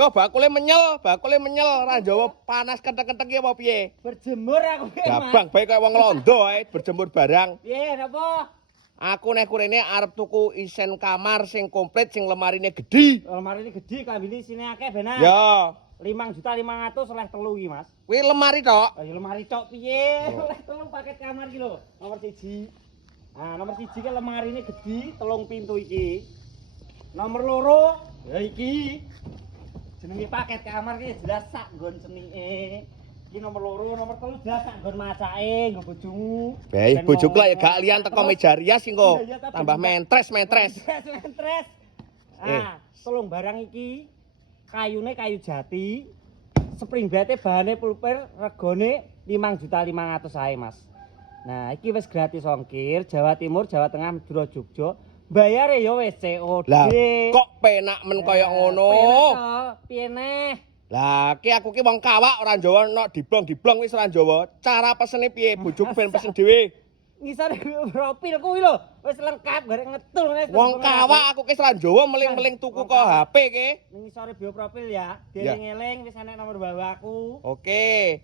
Yo bakule menyel ora Jawa panas kentek-kentek ya apa piye? Berjemur aku ki, Mas. Gabang bae kaya wong londo ae berjemur barang. Piye napa? Aku nek kurene arep tuku isen kamar sing komplit sing lemarine gedhi. Lemari ini gede, kambine sini akeh benar. Ya, 5.500.000 oleh telu iki, Mas. kuwi lemari tok. Oh, ya lemari cok piye? Oleh telu paket kamar iki lho. Nomor 1. Nah, nomor 1 ki lemari ini gede, telung pintu iki. Nomor loro ya iki. Jenenge paket kamar ki jelas sak nggon senike. Iki nomor loro, nomor 3 jelas sak nggon macake, nggo bojomu. Bae bojoku lah ya gak liyan teko meja rias sing kok Iya, tapi tambah enggak. mentres. Mentres. Ah, telung barang iki kayune kayu jati. Spring bed-e bahane pulper regane 5.500.000 ae, Mas. Nah, iki wis gratis ongkir Jawa Timur, Jawa Tengah, Madura, Jogja. Bayare ya wis COD. Lah kok penak men kaya ngono. Penak to, piye neh? Lah ki aku ki wong kawak ora Jawa nek diblong wis ora Jawa. Cara pesene piye? Bojoku ben pesen dhewe. Ngisore profil kuwi lho, wis lengkap garek ngetul ngene. Wong kawak aku ki ora Jawa meling-meling tuku kok HP ki. Ning ngisore bio profil ya, Ya. dieling-eling wis enek nomor bawaku. Oke.